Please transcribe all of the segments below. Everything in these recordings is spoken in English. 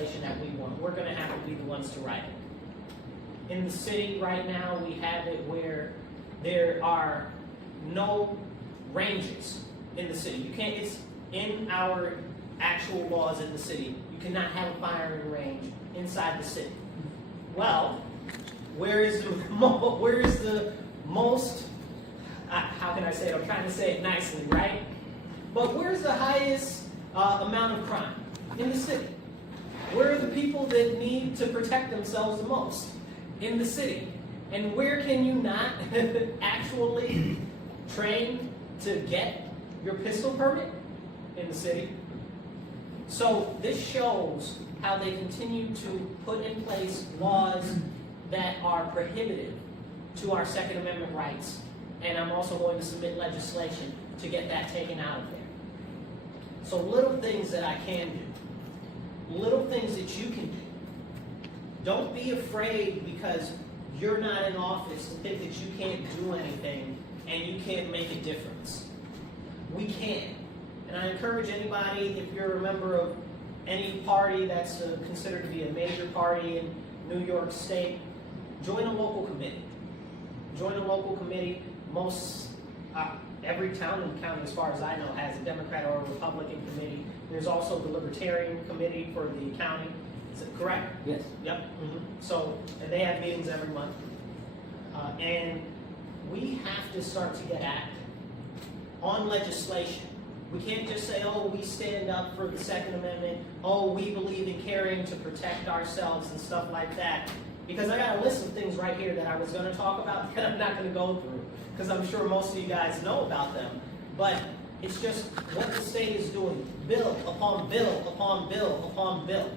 legislation that we want. We're gonna have to be the ones to write it. In the city right now, we have it where there are no ranges in the city. You can't, it's in our actual laws in the city. You cannot have a firing range inside the city. Well, where is the most, how can I say it? I'm trying to say it nicely, right? But where's the highest amount of crime? In the city. Where are the people that need to protect themselves the most? In the city. And where can you not actually train to get your pistol permit? In the city. So this shows how they continue to put in place laws that are prohibitive to our Second Amendment rights. And I'm also going to submit legislation to get that taken out of there. So little things that I can do. Little things that you can do. Don't be afraid because you're not in office to think that you can't do anything and you can't make a difference. We can. And I encourage anybody, if you're a member of any party that's considered to be a major party in New York State, join a local committee. Join a local committee. Every town in the county, as far as I know, has a Democrat or a Republican committee. There's also the Libertarian committee for the county. Is it correct? Yes. Yep. Mm-hmm. So, and they have meetings every month. And we have to start to get active on legislation. We can't just say, oh, we stand up for the Second Amendment. Oh, we believe in caring to protect ourselves and stuff like that. Because I got a list of things right here that I was going to talk about that I'm not going to go through. Because I'm sure most of you guys know about them. But it's just what the state is doing. Bill upon bill upon bill upon bill.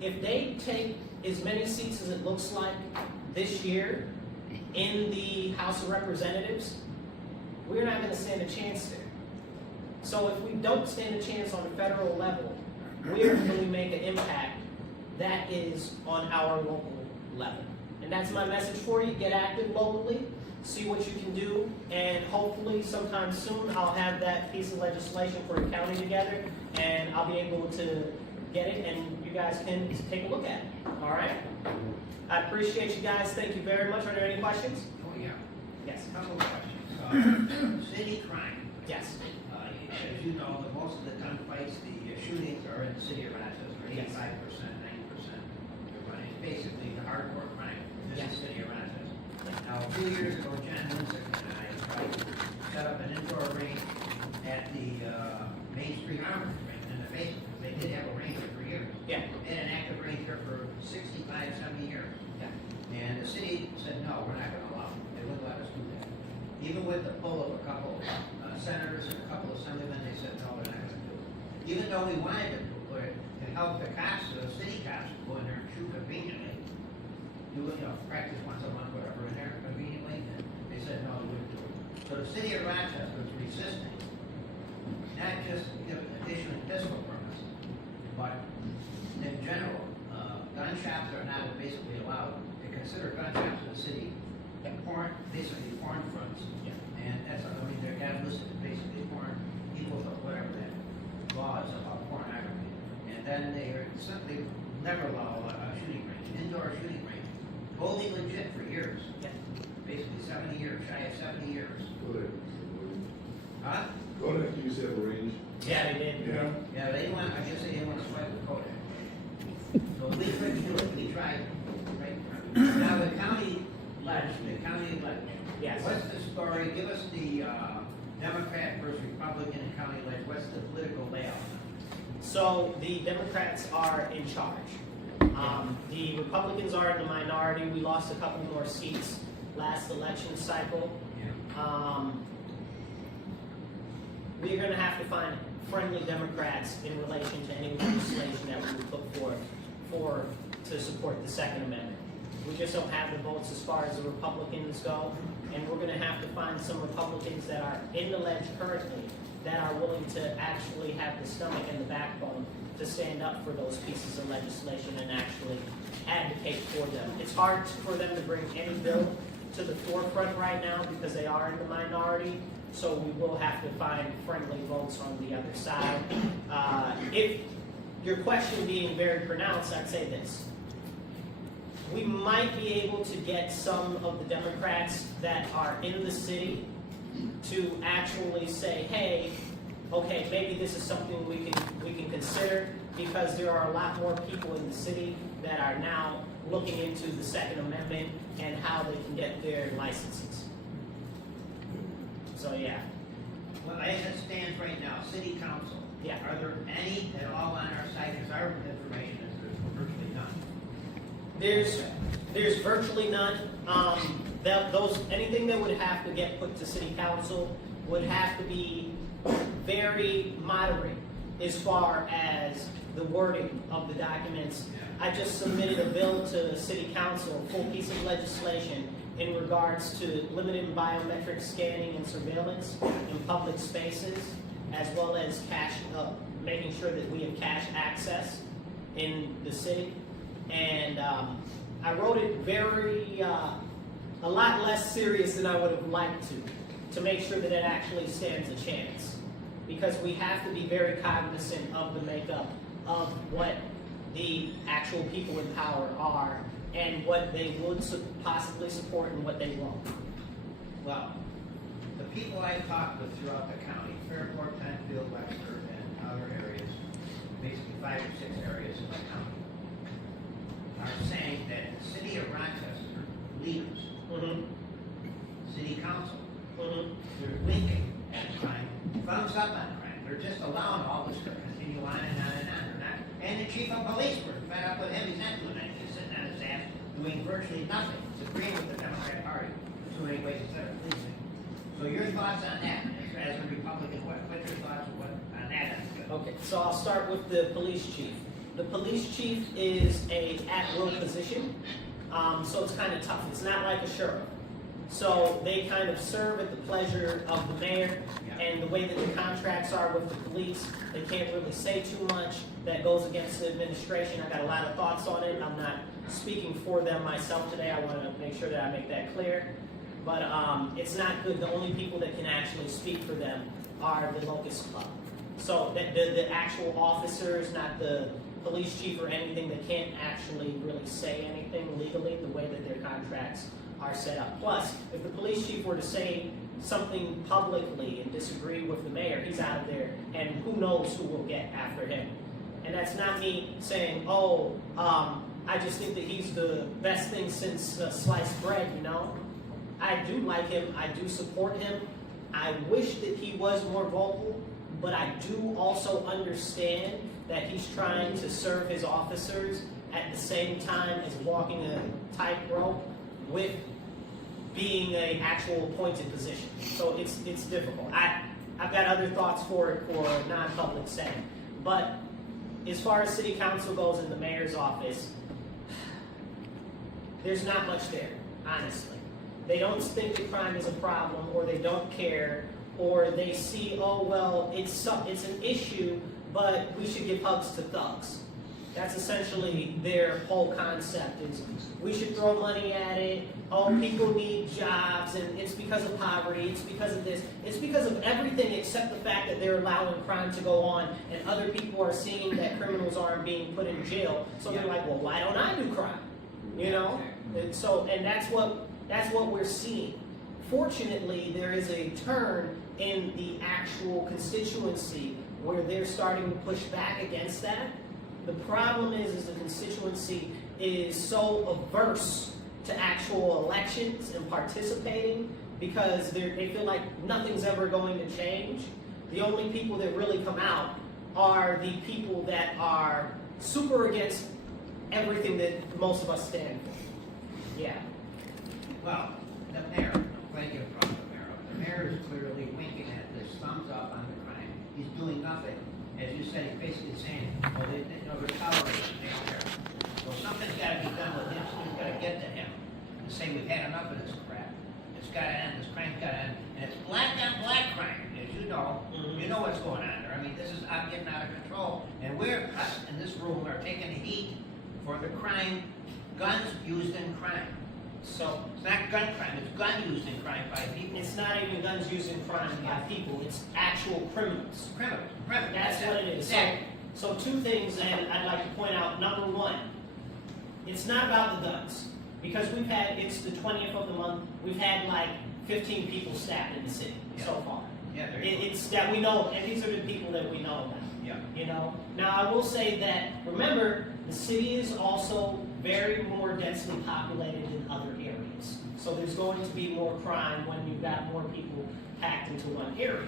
If they take as many seats as it looks like this year in the House of Representatives, we're not going to stand a chance there. So if we don't stand a chance on a federal level, where can we make an impact that is on our local level? And that's my message for you. Get active locally, see what you can do, and hopefully sometime soon I'll have that piece of legislation for the county together, and I'll be able to get it, and you guys can take a look at it. All right? I appreciate you guys. Thank you very much. Are there any questions? Oh, yeah. Yes. A couple of questions. City crime. Yes. As you know, most of the gunfights, the shootings are in the city of Rochester, 85%, 90%. It's basically the hardcore crime in the city of Rochester. Now, a few years ago, John Linsick and I tried to set up an indoor range at the Main Street Armory in the basement. They did have a range there for years. Yeah. They had an active range there for 65, 70 years. Yeah. And the city said, no, we're not going to allow it. They wouldn't let us do that. Even with the pull of a couple senators and a couple of assemblymen, they said, no, we're not going to do it. Even though we wanted to do it, to help the cops, the city cops, go in there and shoot conveniently, do it, practice once a month, whatever, in there conveniently, and they said, no, we wouldn't do it. So the city of Rochester was resisting, not just issuing pistol permits, but in general, gun shops are not basically allowed. They consider gun shops in the city basically porn fronts. Yeah. And that's, they're kind of listed as basically porn, equal to whatever that law is about pornography. And then they are simply never allow a shooting range, an indoor shooting range. Totally legit for years. Yeah. Basically 70 years, shy of 70 years. Kodak. Huh? Kodak used to have a range. Yeah, they did. Yeah. Yeah, they want, I guess they didn't want to swipe with Kodak. So we couldn't do it, we tried. Right? Now the county election. Yes. What's the story? Give us the Democrat versus Republican in county election. What's the political layout? So the Democrats are in charge. The Republicans are in the minority. We lost a couple more seats last election cycle. Yeah. We're going to have to find friendly Democrats in relation to any legislation that we would put forward to support the Second Amendment. We just don't have the votes as far as the Republicans go, and we're going to have to find some Republicans that are in the ledge currently that are willing to actually have the stomach and the backbone to stand up for those pieces of legislation and actually advocate for them. It's hard for them to bring any bill to the forefront right now because they are in the minority, so we will have to find friendly votes on the other side. If your question being very pronounced, I'd say this. We might be able to get some of the Democrats that are in the city to actually say, hey, okay, maybe this is something we can consider, because there are a lot more people in the city that are now looking into the Second Amendment and how they can get their licenses. So, yeah. Well, as it stands right now, city council. Yeah. Are there any at all on our site? Because our information is there's virtually none. There's virtually none. Anything that would have to get put to city council would have to be very moderate as far as the wording of the documents. I just submitted a bill to city council, a full piece of legislation in regards to limited biometric scanning and surveillance in public spaces, as well as making sure that we have cash access in the city. And I wrote it a lot less serious than I would have liked to make sure that it actually stands a chance. Because we have to be very cognizant of the makeup of what the actual people in power are and what they would possibly support and what they won't. Well, the people I've talked with throughout the county, Fairport, Penfield, Webster, and other areas, basically 5 or 6 areas in the county, are saying that the city of Rochester leaders, city council, they're winking at crime, thumbs up on crime. They're just allowing all this to continue on and on and on. They're not, and the chief of police, we're fed up with him. He's not doing anything. He's sitting on his ass doing virtually nothing. He's agreeing with the Democrat Party in too many ways instead of policing. So your thoughts on that, as a Republican, what's your thoughts on that? Okay, so I'll start with the police chief. The police chief is a at-will position, so it's kind of tough. It's not like a sheriff. So they kind of serve at the pleasure of the mayor, and the way that the contracts are with the police, they can't really say too much that goes against the administration. I got a lot of thoughts on it. I'm not speaking for them myself today. I want to make sure that I make that clear. But it's not good. The only people that can actually speak for them are the Locust Club. So the actual officers, not the police chief or anything, that can't actually really say anything legally the way that their contracts are set up. Plus, if the police chief were to say something publicly and disagree with the mayor, he's out of there, and who knows who will get after him. And that's not me saying, oh, I just think that he's the best thing since sliced bread, you know? I do like him, I do support him. I wish that he was more vocal, but I do also understand that he's trying to serve his officers at the same time as walking a tightrope with being an actual appointed position. So it's difficult. I've got other thoughts for it for a non-public setting. But as far as city council goes in the mayor's office, there's not much there, honestly. They don't think that crime is a problem, or they don't care, or they see, oh, well, it's an issue, but we should give hugs to thugs. That's essentially their whole concept, is we should throw money at it. Oh, people need jobs, and it's because of poverty, it's because of this. It's because of everything except the fact that they're allowing crime to go on, and other people are seeing that criminals aren't being put in jail. So they're like, well, why don't I do crime? You know? And so, and that's what we're seeing. Fortunately, there is a turn in the actual constituency where they're starting to push back against that. The problem is the constituency is so averse to actual elections and participating because they feel like nothing's ever going to change. The only people that really come out are the people that are super against everything that most of us stand for. Yeah. Well, the mayor, thank you for the mayor. The mayor is clearly winking at this, thumbs up on the crime. He's doing nothing. As you said, he's basically saying, well, they're tolerating, they don't care. Well, something's got to be done with him. Something's got to get to him and say, we've had enough of this crap. It's got to end. This crime's got to end. And it's black on black crime, as you know. You know what's going on there. I mean, this is getting out of control. And us in this room are taking the heat for the crime, guns used in crime. So it's not gun crime, it's gun used in crime by people. It's not even guns used in crime by people, it's actual criminals. Criminals. That's what it is. Exactly. So two things, and I'd like to point out. Number one, it's not about the guns. Because it's the 20th of the month, we've had like 15 people stabbed in the city so far. Yeah, there you go. It's that we know, and these are the people that we know about. Yeah. You know? Now I will say that, remember, the city is also very more densely populated than other areas. So there's going to be more crime when you've got more people packed into one area.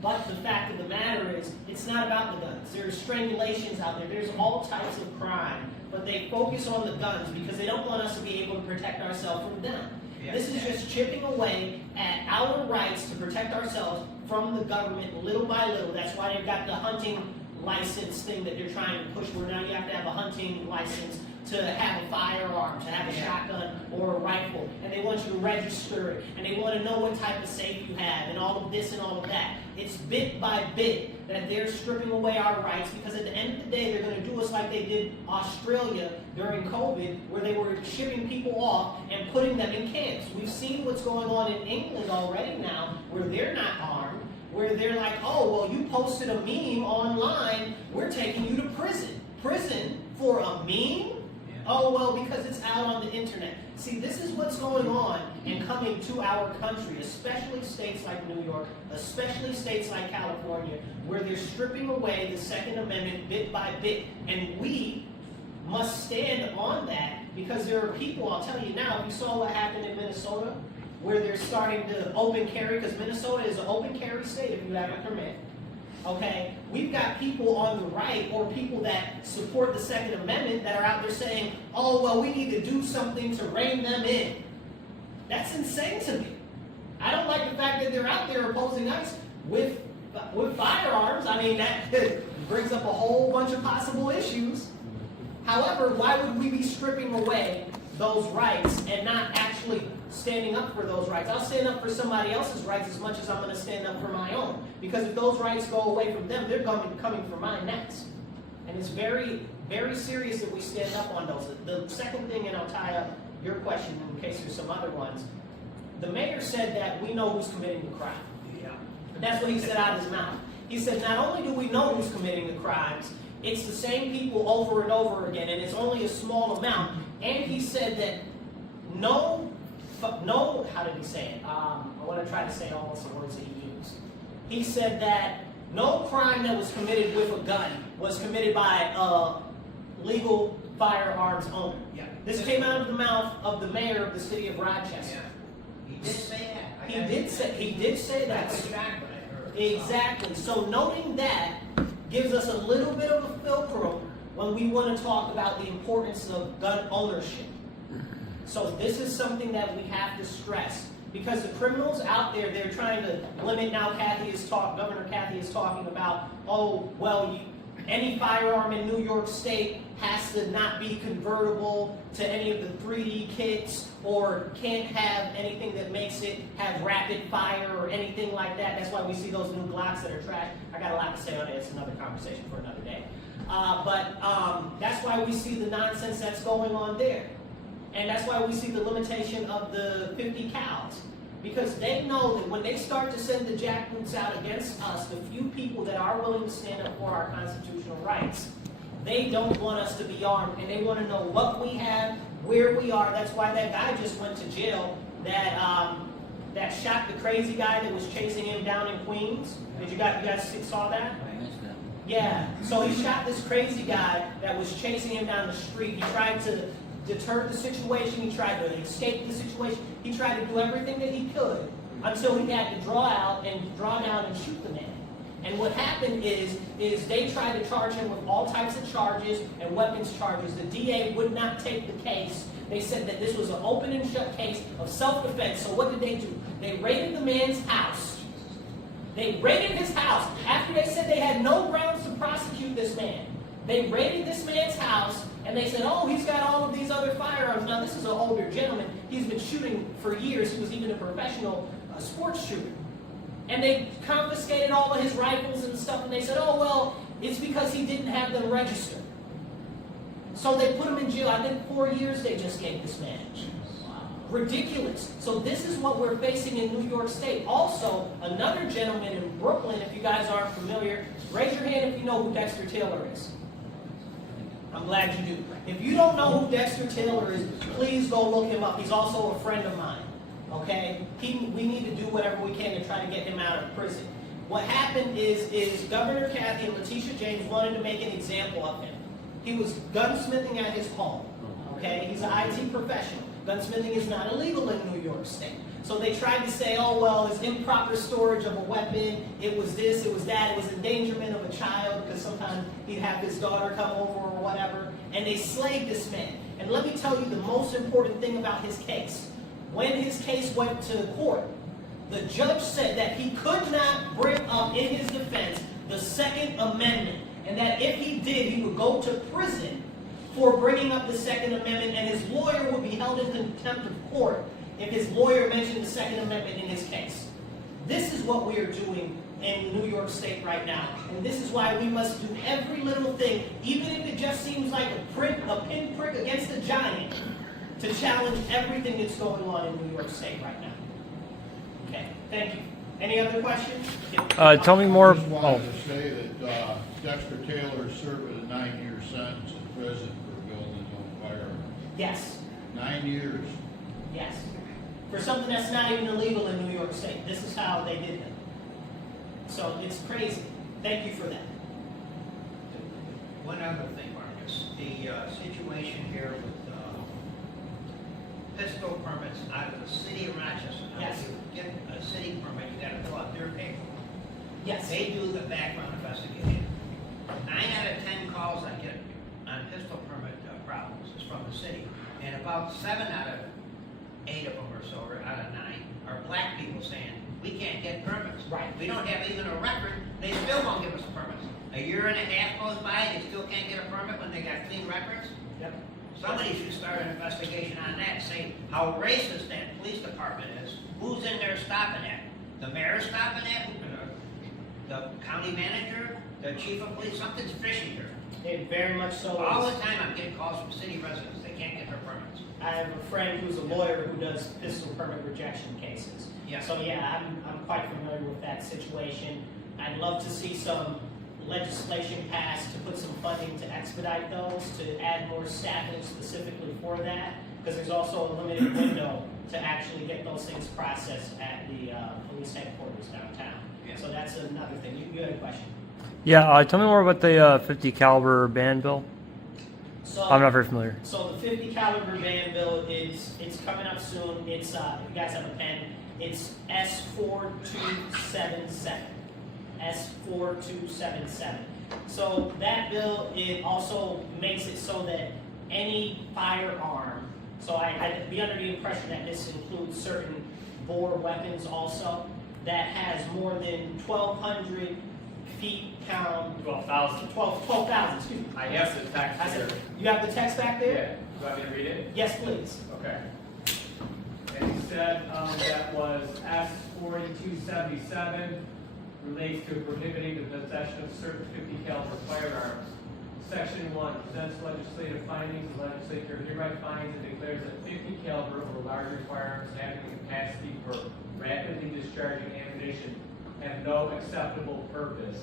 But the fact of the matter is, it's not about the guns. There's strangulations out there. There's all types of crime. But they focus on the guns because they don't want us to be able to protect ourselves from them. Yeah. This is just chipping away at our rights to protect ourselves from the government little by little. That's why they've got the hunting license thing that they're trying to push, where now you have to have a hunting license to have a firearm, to have a shotgun or a rifle, and they want you to register it, and they want to know what type of safe you have, and all of this and all of that. It's bit by bit that they're stripping away our rights, because at the end of the day, they're going to do us like they did Australia during COVID, where they were shipping people off and putting them in camps. We've seen what's going on in England already now, where they're not armed, where they're like, oh, well, you posted a meme online, we're taking you to prison. Prison for a meme? Oh, well, because it's out on the internet. See, this is what's going on and coming to our country, especially states like New York, especially states like California, where they're stripping away the Second Amendment bit by bit. And we must stand on that, because there are people, I'll tell you now, if you saw what happened in Minnesota, where they're starting to open carry, because Minnesota is an open carry state if you have a permit. Okay, we've got people on the right, or people that support the Second Amendment, that are out there saying, oh, well, we need to do something to rein them in. That's insane to me. I don't like the fact that they're out there opposing us with firearms. I mean, that brings up a whole bunch of possible issues. However, why would we be stripping away those rights and not actually standing up for those rights? I'll stand up for somebody else's rights as much as I'm going to stand up for my own. Because if those rights go away from them, they're coming for mine next. And it's very, very serious that we stand up on those. The second thing, and I'll tie up your question in case there's some other ones. The mayor said that we know who's committing the crime. Yeah. And that's what he said out of his mouth. He said, not only do we know who's committing the crimes, it's the same people over and over again, and it's only a small amount. And he said that no, how did he say it? I want to try to say almost the words that he used. He said that no crime that was committed with a gun was committed by a legal firearms owner. Yeah. This came out of the mouth of the mayor of the city of Rochester. Yeah. He did say that. He did say that. That's exactly what I heard. Exactly. So noting that gives us a little bit of a fulcrum when we want to talk about the importance of gun ownership. So this is something that we have to stress, because the criminals out there, they're trying to limit. Now Governor Kathy is talking about, oh, well, any firearm in New York State has to not be convertible to any of the 3D kits, or can't have anything that makes it have rapid fire or anything like that. That's why we see those new Glocks that are trash. I got a lot to say on it. It's another conversation for another day. But that's why we see the nonsense that's going on there. And that's why we see the limitation of the 50 cals. Because they know that when they start to send the jackboots out against us, the few people that are willing to stand up for our constitutional rights, they don't want us to be armed, and they want to know what we have, where we are. That's why that guy just went to jail that shot the crazy guy that was chasing him down in Queens. You guys saw that? Yeah. So he shot this crazy guy that was chasing him down the street. He tried to deter the situation. He tried to escape the situation. He tried to do everything that he could until he had to draw down and shoot the man. And what happened is they tried to charge him with all types of charges and weapons charges. The DA would not take the case. They said that this was an open and shut case of self-defense. So what did they do? They raided the man's house. They raided his house after they said they had no grounds to prosecute this man. They raided this man's house, and they said, oh, he's got all of these other firearms. Now, this is an older gentleman. He's been shooting for years. He was even a professional sports shooter. And they confiscated all of his rifles and stuff, and they said, oh, well, it's because he didn't have them registered. So they put him in jail. I think 4 years they just gave this man. ridiculous. So this is what we're facing in New York State. Also, another gentleman in Brooklyn, if you guys aren't familiar, raise your hand if you know who Dexter Taylor is. I'm glad you do. If you don't know who Dexter Taylor is, please go look him up. He's also a friend of mine. Okay? We need to do whatever we can to try to get him out of prison. What happened is Governor Kathy and Letitia James wanted to make an example of him. He was gunsmithing at his home. Okay? He's an IT professional. Gunsmithing is not illegal in New York State. So they tried to say, oh, well, it's improper storage of a weapon. It was this, it was that. It was endangerment of a child because sometimes he'd have his daughter come over or whatever. And they slayed this man. And let me tell you the most important thing about his case. When his case went to court, the judge said that he could not bring up in his defense the Second Amendment. And that if he did, he would go to prison for bringing up the Second Amendment, and his lawyer would be held in contempt of court if his lawyer mentioned the Second Amendment in his case. This is what we are doing in New York State right now. And this is why we must do every little thing, even if it just seems like a pinprick against a giant, to challenge everything that's going on in New York State right now. Okay, thank you. Any other questions? Tell me more. I just wanted to say that Dexter Taylor served a 9-year sentence in prison for building his own firearm. Yes, 9 years. yes. For something that's not even illegal in New York State. This is how they did it. So it's crazy. Thank you for that. One other thing, Marcus, the situation here with pistol permits out of the city of Rochester. Now, Yes. if you get a city permit, you gotta fill out their paperwork. Yes. They do the background investigation. 9 out of 10 calls I get on pistol permit problems is from the city. And about 7 out of 8 of them or so, or out of 9, are black people saying, we can't get permits. Right. We don't have even a record, they still won't give us permits. A year and a half goes by, they still can't get a permit when they got clean records? Yep. Somebody should start an investigation on that, say how racist that police department is. Who's in there stopping that? The mayor stopping that? The county manager? The chief of police? Something's fishy here. It very much so All is. the time I'm getting calls from city residents, they can't get their permits. I have a friend who's a lawyer who does pistol permit rejection cases. Yeah. So yeah, I'm quite familiar with that situation. I'd love to see some legislation passed to put some funding to expedite those, to add more staffing specifically for that, because there's also a limited window to actually get those things processed at the police headquarters downtown. Yeah. So that's another thing. You had a question? Yeah, tell me more about the 50 caliber ban bill. So, I'm not very familiar. So the 50 caliber ban bill it's coming up soon. It's if you guys have a pen, it's S4277. S4277. So that bill, it also makes it so that any firearm, so I'd be under the impression that this includes certain bore weapons also, that has more than 1,200 feet pound. 12,000. 12,000, excuse me. I guess the tax I here. said, you have the text back there? Yeah, do you want me to read it? Yes, please. Okay. And he said that was S4277, relates to prohibiting the possession of certain 50 caliber firearms. Section 1 presents legislative findings. The legislature hereby finds and declares that 50 caliber or larger firearms having the capacity for rapidly discharging ammunition have no acceptable purpose.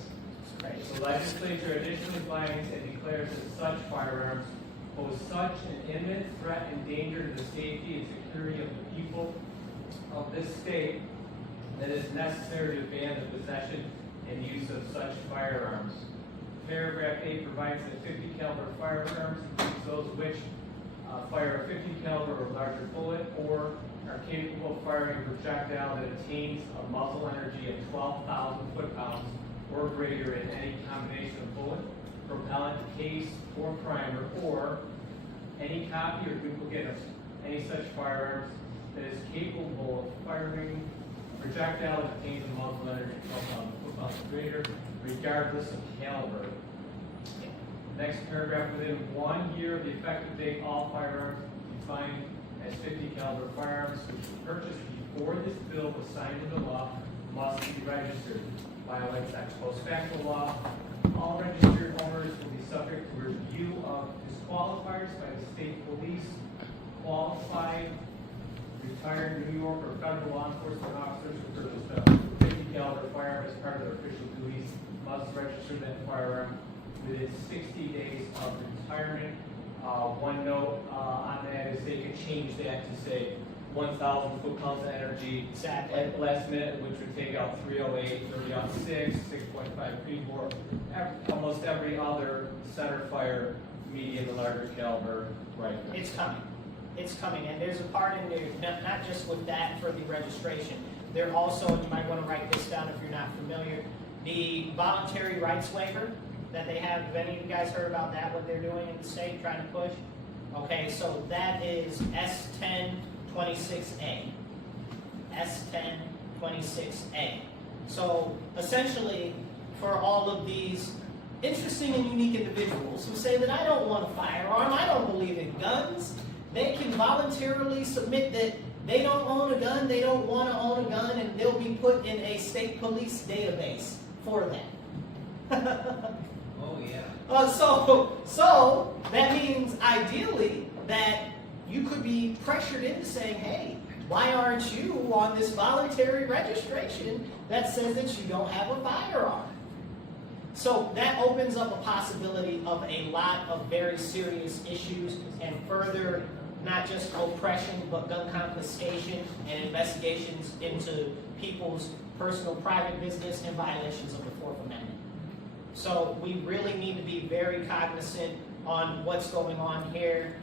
The legislature additionally finds and declares that such firearms pose such an imminent threat and danger to the safety and security of the people of this state that it is necessary to ban the possession and use of such firearms. Paragraph 8 provides that 50 caliber firearms includes those which fire a 50 caliber or larger bullet or are capable of firing a projectile that attains a muzzle energy of 12,000 foot-pounds or greater in any combination of bullet, propellant, case, or primer, or any copy or duplicate of any such firearms that is capable of firing a projectile that attains a muzzle energy of 12,000 foot-pounds or greater, regardless of caliber. Next paragraph, within 1 year of the effective date, all firearms defined as 50 caliber firearms which were purchased before this bill was signed into law must be registered. Violates ex post facto law. All registered owners will be subject to review of disqualifiers by the state police. Qualified retired New York or federal law enforcement officers who purchase a 50 caliber firearm as part of their official duties must register that firearm within 60 days of retirement. One note on that is they could change that to say 1,000 foot-pounds of energy Exactly. at last minute, which would take out 308, 30 out 6, 6.5 pre-bore, almost every other center fire, medium and larger caliber rifle. It's coming. It's coming, and there's a part in there, not just with that for the registration. There also, and you might want to write this down if you're not familiar, the voluntary rights waiver that they have. Have any of you guys heard about that, what they're doing in the state, trying to push? Okay, so that is S1026A. S1026A. So essentially, for all of these interesting and unique individuals who say that I don't want a firearm, I don't believe in guns, they can voluntarily submit that they don't own a gun, they don't want to own a gun, and they'll be put in a state police database for that. Oh, yeah. So that means ideally that you could be pressured into saying, hey, why aren't you on this voluntary registration that says that you don't have a firearm? So that opens up a possibility of a lot of very serious issues and further, not just oppression, but gun confiscation and investigations into people's personal private business and violations of the Fourth Amendment. So we really need to be very cognizant on what's going on here.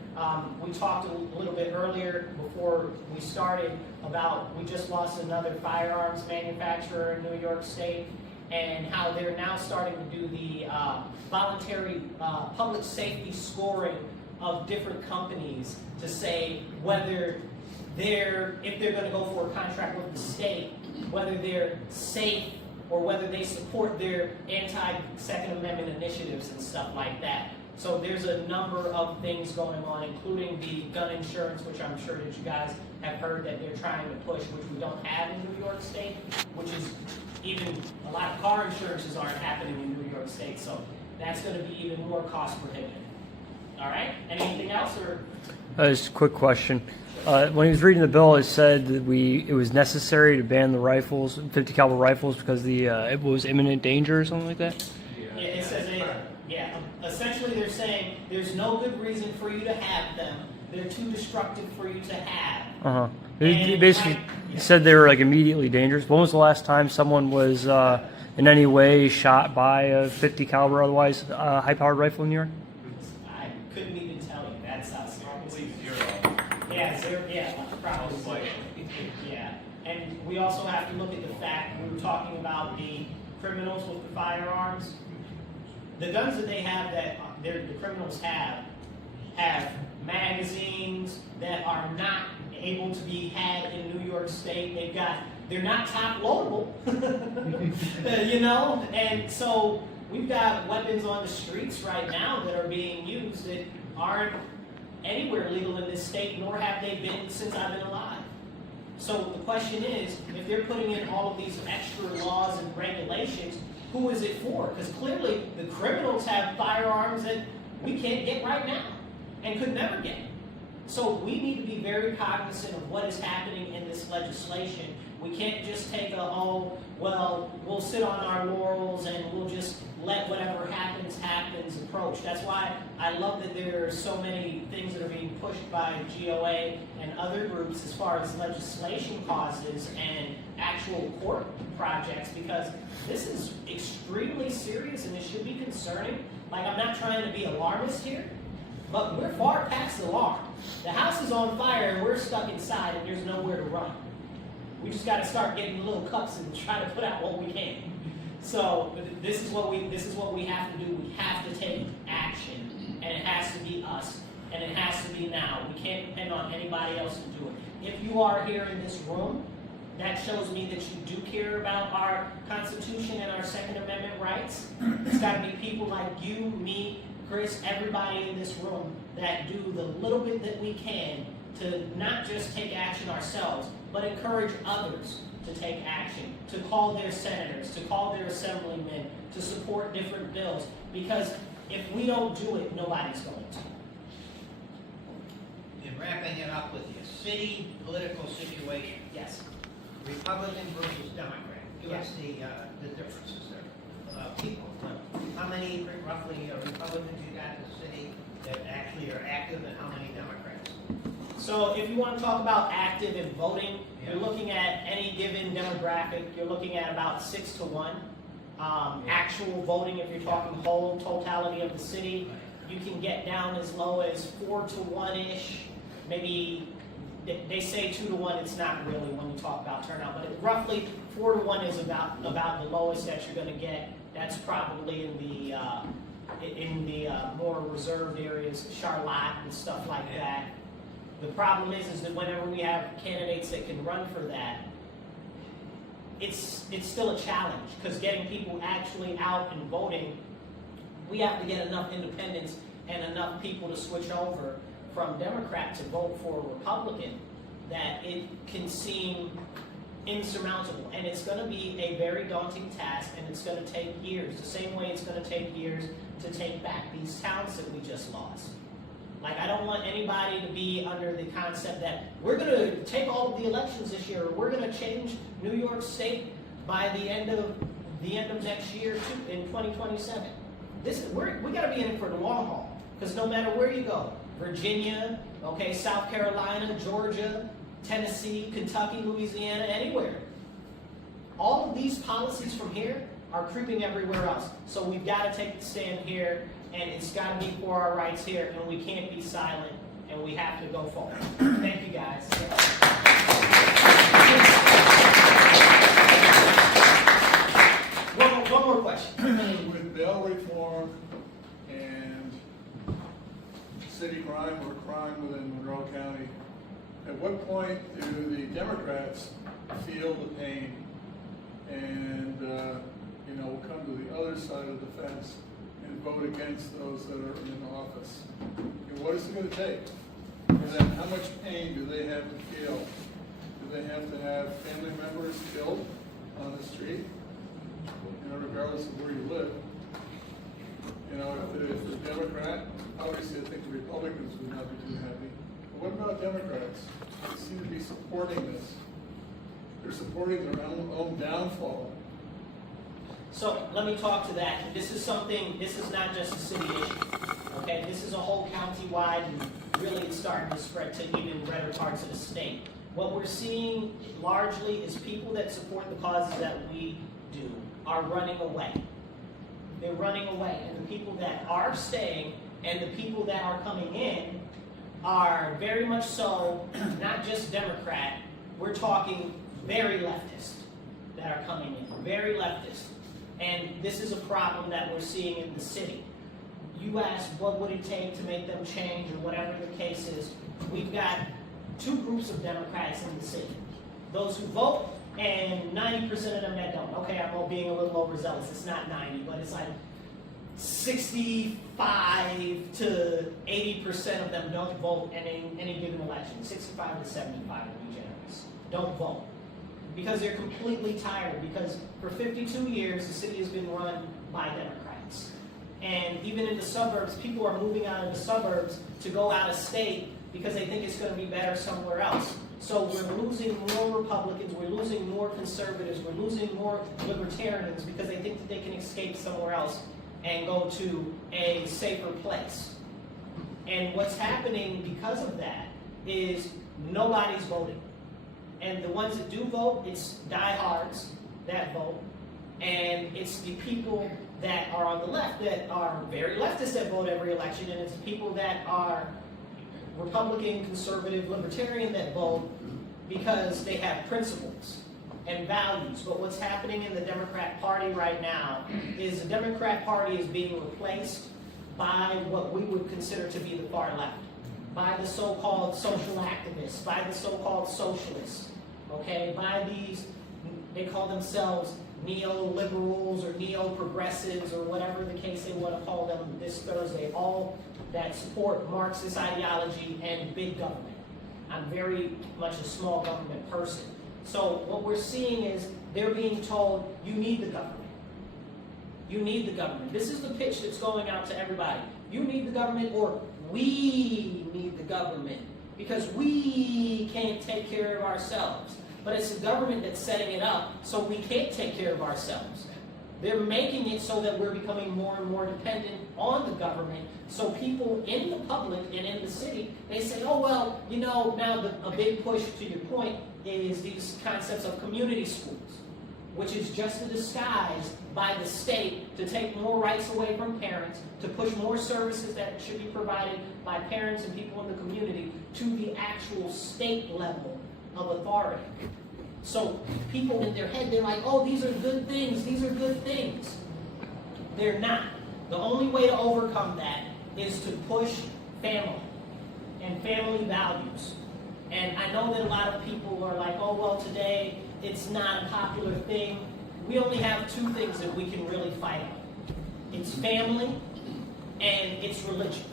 We talked a little bit earlier before we started about we just lost another firearms manufacturer in New York State, and how they're now starting to do the voluntary public safety scoring of different companies to say whether if they're going to go for a contract with the state, whether they're safe or whether they support their anti-Second Amendment initiatives and stuff like that. So there's a number of things going on, including the gun insurance, which I'm sure that you guys have heard that they're trying to push, which we don't have in New York State, which is even a lot of car insurances aren't happening in New York State, so that's going to be even more cost prohibitive. All right, anything else? Or Just a quick question. When he was reading the bill, it said that it was necessary to ban the rifles, 50 caliber rifles, because it was imminent danger or something like that. yeah, it says essentially they're saying there's no good reason for you to have them. They're too destructive for you to have. It basically said they were like immediately dangerous. When was the last time someone was in any way shot by a 50 caliber, otherwise high-powered rifle in New York? I couldn't even tell you. That's how serious. Probably zero. Yeah, zero. Yeah, probably zero. Yeah, and we also have to look at the fact we were talking about the criminals with the firearms. The guns that they have that the criminals have magazines that are not able to be had in New York State. They're not top loadable, and so we've got weapons on the streets right now that are being used that aren't anywhere legal in this state, nor have they been since I've been alive. So the question is, if they're putting in all of these extra laws and regulations, who is it for? Because clearly the criminals have firearms that we can't get right now and could never get. So we need to be very cognizant of what is happening in this legislation. We can't just take we'll sit on our laurels and we'll just let whatever happens approach. That's why I love that there are so many things that are being pushed by GOA and other groups as far as legislation causes and actual court projects, because this is extremely serious and it should be concerning. Like, I'm not trying to be alarmist here, but we're far past alarm. The house is on fire and we're stuck inside and there's nowhere to run. We just got to start getting little cups and try to put out what we can. So this is what we have to do. We have to take action, and it has to be us, and it has to be now. We can't depend on anybody else to do it. If you are here in this room, that shows me that you do care about our Constitution and our Second Amendment rights. It's got to be people like you, me, Chris, everybody in this room that do the little bit that we can to not just take action ourselves, but encourage others to take action, to call their senators, to call their assemblymen, to support different bills. Because if we don't do it, nobody's going to. In wrapping it up with you, city political situation, Yes. Republican versus Democrat, give us the differences there. People, how many roughly Republicans you got in the city that actually are active, and how many Democrats? So if you want to talk about active in voting, Yeah. you're looking at any given demographic, you're looking at about 6 to 1. Actual voting, if you're talking whole totality of the city, you can get down as low as 4 to 1-ish. Maybe they say 2 to 1. It's not really when you talk about turnout, but roughly 4 to 1 is about the lowest that you're going to get. That's probably in the more reserved areas, Charlotte and stuff like that. The problem is that whenever we have candidates that can run for that, it's still a challenge, because getting people actually out and voting, we have to get enough independents and enough people to switch over from Democrat to vote for a Republican that it can seem insurmountable. And it's going to be a very daunting task, and it's going to take years. The same way it's going to take years to take back these towns that we just lost. Like, I don't want anybody to be under the concept that we're going to take all of the elections this year, or we're going to change New York State by the end of next year in 2027. We got to be in it for the long haul, because no matter where you go, Virginia, okay, South Carolina, Georgia, Tennessee, Kentucky, Louisiana, anywhere, all of these policies from here are creeping everywhere else. So we've got to take the stand here, and it's got to be for our rights here, and we can't be silent, and we have to go forward. Thank you, guys. One more question. With bail reform and city crime or crime within Monroe County, at what point do the Democrats feel the pain and, come to the other side of the fence and vote against those that are in office? And what is it going to take? And then how much pain do they have to feel? Do they have to have family members killed on the street? Regardless of where you live. If they're Democrat, obviously I think the Republicans would not be too happy. But what about Democrats? They seem to be supporting this. They're supporting their own downfall. So let me talk to that. This is not just a city issue, okay? This is a whole county-wide, and really it's starting to spread to even redder parts of the state. What we're seeing largely is people that support the causes that we do are running away. They're running away. And the people that are staying and the people that are coming in are very much so not just Democrat, we're talking very leftist that are coming in, very leftist. And this is a problem that we're seeing in the city. You ask what would it take to make them change or whatever the case is. We've got two groups of Democrats in the city. Those who vote and 90% of them that don't. Okay, I'm being a little overzealous. It's not 90, but it's like 65 to 80% of them don't vote in any given election. 65 to 75 to be generous. Don't vote. Because they're completely tired. Because for 52 years, the city has been run by Democrats. And even in the suburbs, people are moving out of the suburbs to go out of state because they think it's going to be better somewhere else. So we're losing more Republicans, we're losing more conservatives, we're losing more libertarians because they think that they can escape somewhere else and go to a safer place. And what's happening because of that is nobody's voting. And the ones that do vote, it's diehards that vote, and it's the people that are on the left that are very leftist that vote every election, and it's the people that are Republican, conservative, libertarian that vote because they have principles and values. But what's happening in the Democrat Party right now is the Democrat Party is being replaced by what we would consider to be the far left, by the so-called social activists, by the so-called socialists, okay, by these, they call themselves neoliberals or neo-progressives or whatever the case they want to call them this Thursday, all that support Marxist ideology and big government. I'm very much a small government person. So what we're seeing is they're being told, you need the government. You need the government. This is the pitch that's going out to everybody. You need the government, or we need the government. because we can't take care of ourselves. But it's the government that's setting it up so we can't take care of ourselves. They're making it so that we're becoming more and more dependent on the government. So people in the public and in the city, they say, oh, well, you know, now a big push, to your point, is these concepts of community schools, which is just a disguise by the state to take more rights away from parents, to push more services that should be provided by parents and people in the community to the actual state level of authority. So people in their head, they're like, oh, these are good things, these are good things. They're not. The only way to overcome that is to push family and family values. And I know that a lot of people are like, oh, well, today it's not a popular thing. We only have two things that we can really fight on. It's family and it's religion.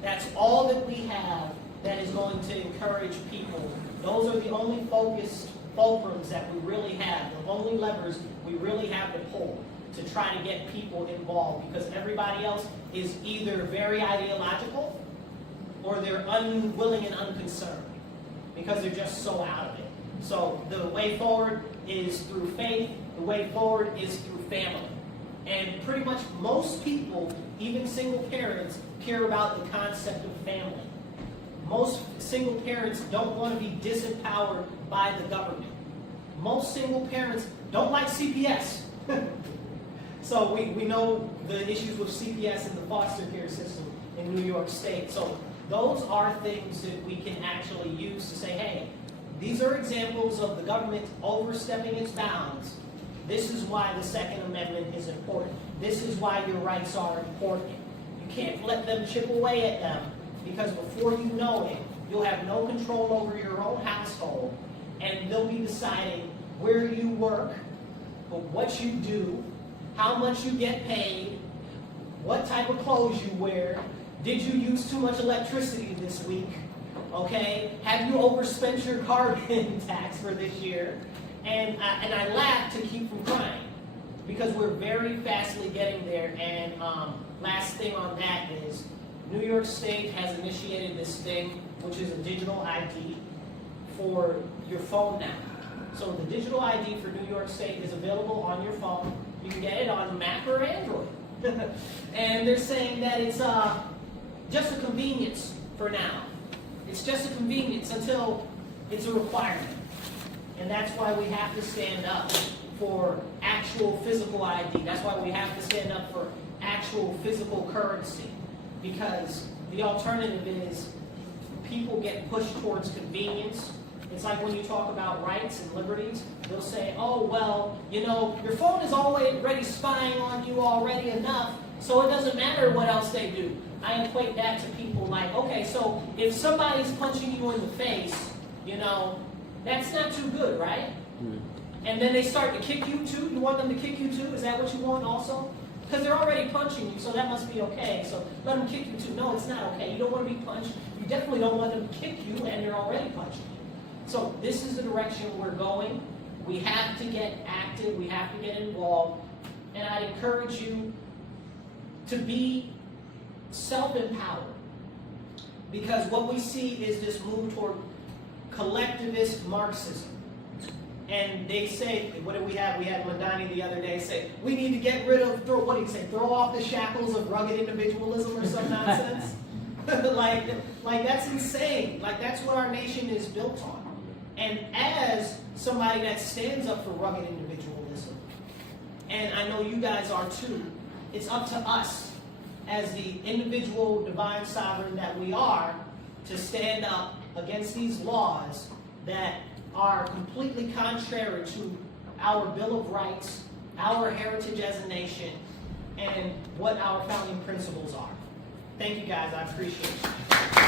That's all that we have that is going to encourage people. Those are the only fulcrums that we really have, the only levers we really have to pull to try to get people involved, because everybody else is either very ideological or they're unwilling and unconcerned because they're just so out of it. So the way forward is through faith, the way forward is through family. And pretty much most people, even single parents, care about the concept of family. Most single parents don't want to be disempowered by the government. Most single parents don't like CPS. So we know the issues with CPS and the foster care system in New York State. So those are things that we can actually use to say, hey, these are examples of the government overstepping its bounds. This is why the Second Amendment is important. This is why your rights are important. You can't let them chip away at them, because before you know it, you'll have no control over your own household, and they'll be deciding where you work, what you do, how much you get paid, what type of clothes you wear, did you use too much electricity this week, okay? Have you overspent your carbon tax for this year? And I laugh to keep from crying, because we're very fastly getting there. And last thing on that is, New York State has initiated this thing, which is a digital ID for your phone now. So the digital ID for New York State is available on your phone. You can get it on Mac or Android. And they're saying that it's just a convenience for now. It's just a convenience until it's a requirement. And that's why we have to stand up for actual physical ID. That's why we have to stand up for actual physical currency. Because the alternative is people get pushed towards convenience. It's like when you talk about rights and liberties, they'll say, oh, well, you know, your phone is already spying on you already enough, so it doesn't matter what else they do. I equate that to people like, okay, so if somebody's punching you in the face, you know, that's not too good, right? And then they start to kick you too? You want them to kick you too? Is that what you want also? Because they're already punching you, so that must be okay. So let them kick you too. No, it's not okay. You don't want to be punched. You definitely don't want them to kick you, and they're already punching you. So this is the direction we're going. We have to get active. We have to get involved. And I'd encourage you to be self-empowered. Because what we see is this move toward collectivist Marxism. And they say, what do we have? We had Madani the other day say, we need to get rid of, what do you say, throw off the shackles of rugged individualism or some nonsense? like that's insane. Like that's what our nation is built on. And as somebody that stands up for rugged individualism, and I know you guys are too, it's up to us as the individual divine sovereign that we are to stand up against these laws that are completely contrary to our Bill of Rights, our heritage as a nation, and what our founding principles are. Thank you guys, I appreciate it.